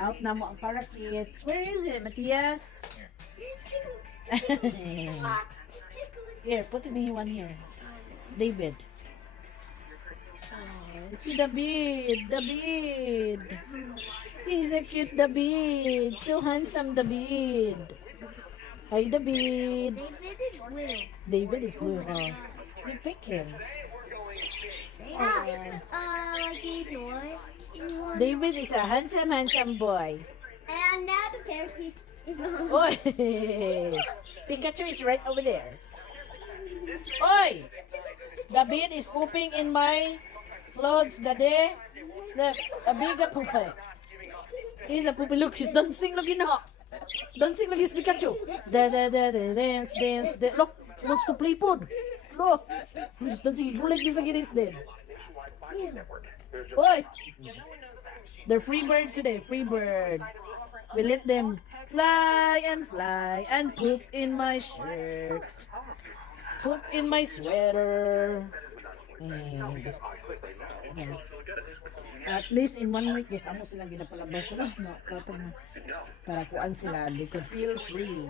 Out na mo ang parakeets. Where is it, Matthias? Here, put me one here. David. See David. David. He's a cute David. So handsome David. Hi David. David is blue. David is blue, huh? You pick him. Yeah. Like a boy. David is a handsome boy. And now the parakeet is on. Oi! Pikachu is right over there. Oi! David is pooping in my clothes, Daddy. Look, a big poopy. He's a poopy. Look, he's dancing lagi na. Dancing lagi si Pikachu. Dance. Look, he wants to play food. Look, he's dancing. He go like this then. Oi! They're free bird today, free bird. We let them fly and poop in my shirt. Poop in my sweater. And, yes. At least in 1 week, guys, amo sila ginapalabas. No, para kuan sila. They could feel free.